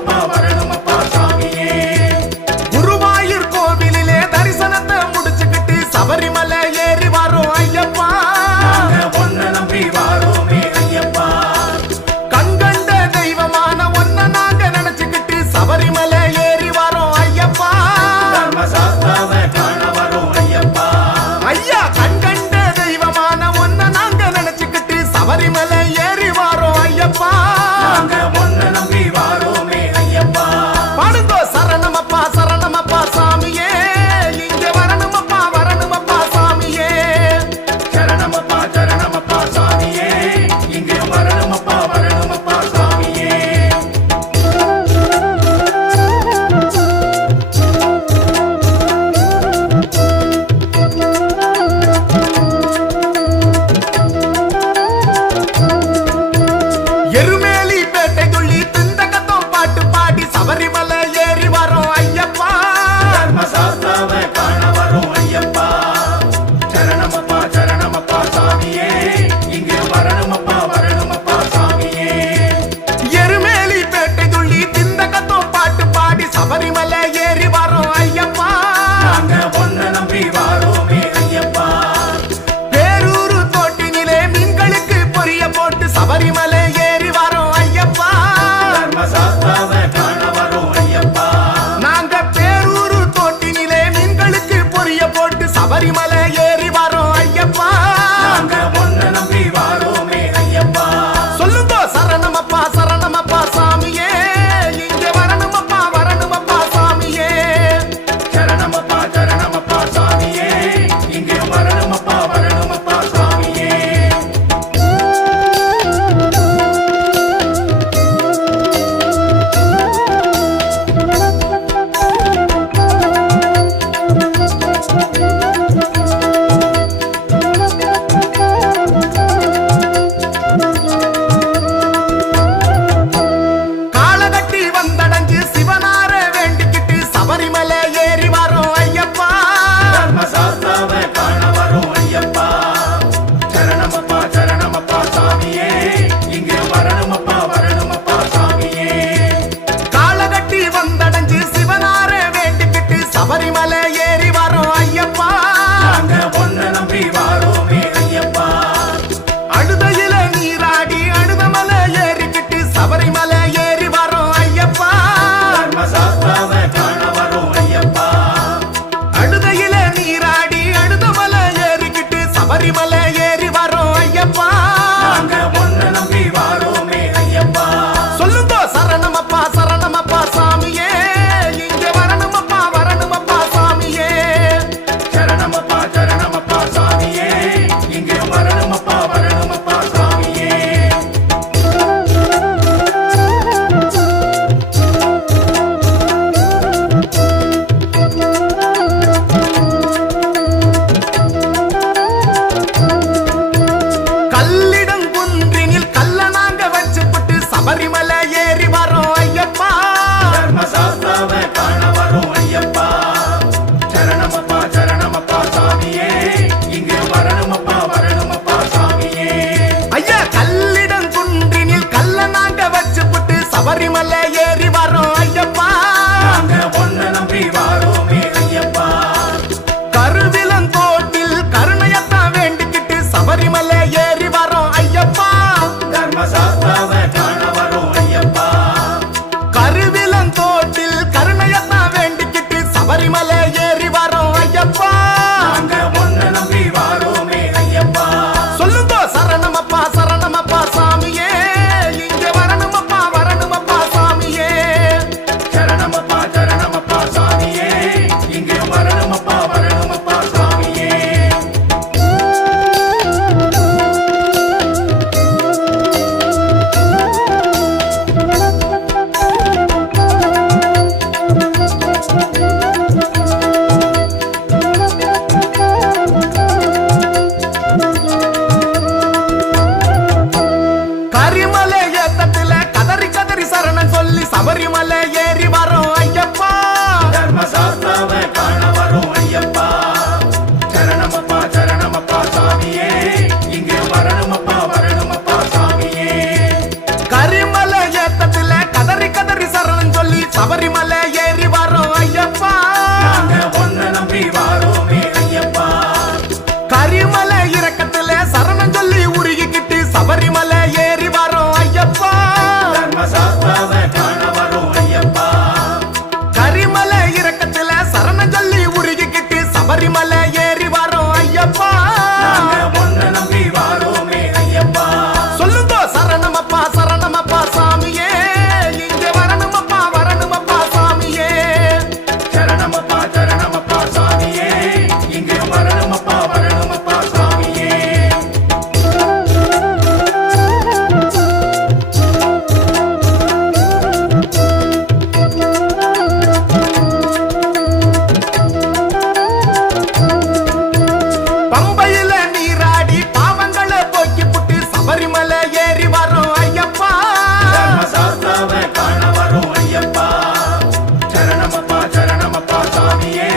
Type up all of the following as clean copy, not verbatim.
அப்பா வரணும் அப்பா சாமியே. குருவாயூர் கோவிலிலே தரிசனத்தை முடிச்சுக்கிட்டு சபரிமலை ஏறி வரோம் ஐயப்பா. ஒன்ன நம்பி வாரோமே ஐயப்பா. கண்கண்ட தெய்வமான ஒன்ன நாங்க நினைச்சுக்கிட்டு சபரிமலை ஏறி வரோம் ஐயப்பா. தர்மசாஸ்தாவை காண வரோம் ஐயப்பா. ஐயா கண்கண்ட தெய்வமான ஒன்ன நாங்க நினைச்சுக்கிட்டு சபரிமலை ஏறி வரோம் ஐயப்பா. ஒன்ன நம்பி வாரோமே ஐயப்பா. சபரிமலை ஏறி வரோம் ஐயப்பா நாங்க ஒன்ன நம்பி வாரோமே ஐயப்பா கரிமலை இறக்கத்துல சரணம் சொல்லி உருகிக்கிட்டு சபரிமலை ஏறி வரோம் ஐயப்பா தர்மசாஸ்தாவை காண வரும் ஐயப்பா கரிமலை இறக்கத்துல சரணம் சொல்லி உருகிக்கிட்டு சபரிமலை ஏறி வரோம் ஐயப்பா நாங்க ஒன்ன நம்பி வாரோமே ஐயப்பா சொல்லுங்க சரணமப்பா சாமியே இங்க வரணுமப்பா சாமியே சரணமப்பா சாமியே இங்கே வரணுமப்பா சாமியே பம்பையில நீராடி பாவங்களை போக்கி புட்டு சபரிமலை ஏறி வரோம் ஐயப்பா தர்மசாஸ்தாவை காண வரும் ஐயப்பா சரணமப்பா சாமியே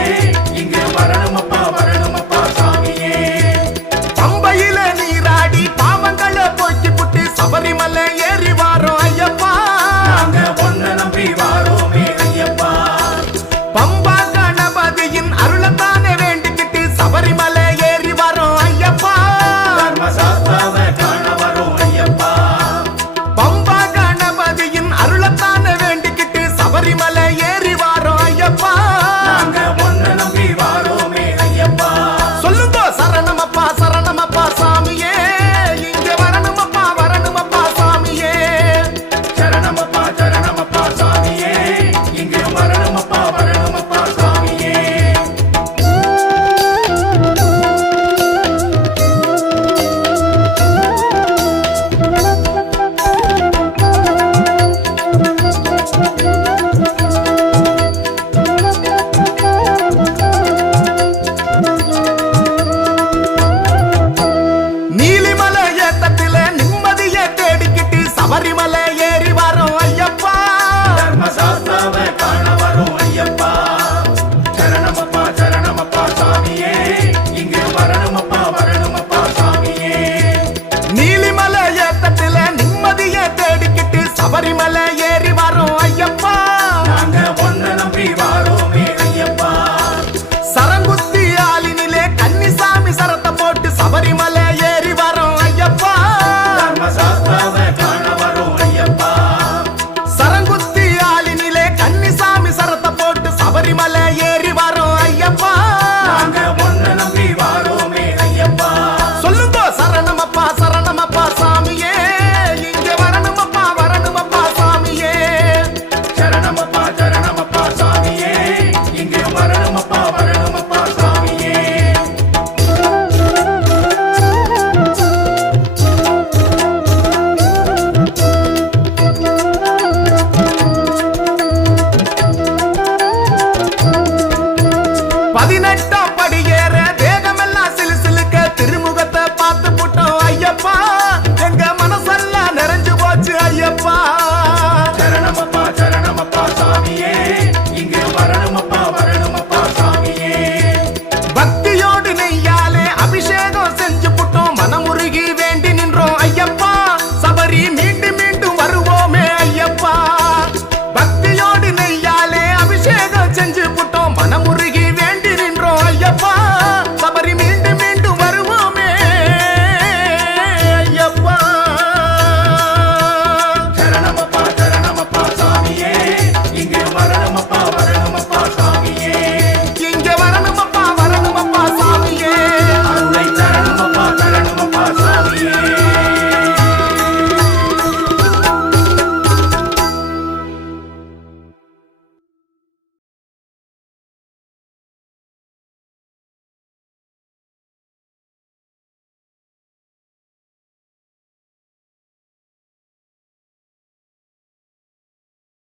இங்கே வரணுமப்பா சாமியே பம்பையில நீராடி பாவங்களை போக்கி புட்டு சபரிமலை ஏறி வரோம் ஐயப்பா நாங்க ஒன்ன நம்பி வாரோமே ஐயப்பா பம்பா கணபதியின் அருளத்தானே வேண்டிக்கிட்டு சபரிமலை ஏறி வரோம் ஐயப்பா தர்மசாஸ்தாவை காண வரும் ஐயப்பா பம்பா கணபதியின் அருளத்தானே வேண்டிக்கிட்டு சபரிமலை ஏறி வரோம் ஐயப்பா நாங்க ஒன்ன நம்பி வாரோமே ஐயப்பா சொல்லுங்க சரணமப்பா சாமியே இங்க வரணுமப்பா சாமியே சரணமப்பா சாமியே இங்கே வரணுமப்பா சாமியே நீலிமலை ஏத்தத்தில நிம்மதிய தேடிக்கிட்டு சபரிமலை ஏறி வரோம் ஐயப்பா தர்மசாஸ்தாவை காண வரும் ஐயப்பா சரணமப்பா சாமியே இங்கே வரணுமப்பா சாமியே நீலிமலை ஏத்தத்தில நிம்மதிய தேடிக்கிட்டு சபரிமலை ஏறி வரோம் ஐயப்பா நாங்க ஒன்ன நம்பி வாரோமே ஐயப்பா சரங்குத்தி ஆலினிலே கன்னிசாமி சரத்தை போட்டு சபரிமலை ஏறி வரோம் ஐயப்பா தர்மசாஸ்தாவை காண வரும் ஐயப்பா சரங்குத்தி ஆலினிலே கன்னிசாமி சரத்தை போட்டு சபரிமலை ஏறி வரோம் ஐயப்பா நாங்க ஒன்ன நம்பி வாரோமே ஐயப்பா சொல்லுங்க சரணமப்பா சாமியே இங்க வரணுமப்பா சாமியே சரணமப்பா சாமியே இங்கே வரணுமப்பா சாமியே பதினெட்டாம் படியேற தேகமெல்லாம் சிலுசிலுக்க திருமுகத்தை பார்த்து புட்டோம் ஐயப்பா எங்க மனசெல்லாம் நிறைஞ்சு போச்சு ஐயப்பா சரணமப்பா சாமியே இங்கே வரணுமப்பா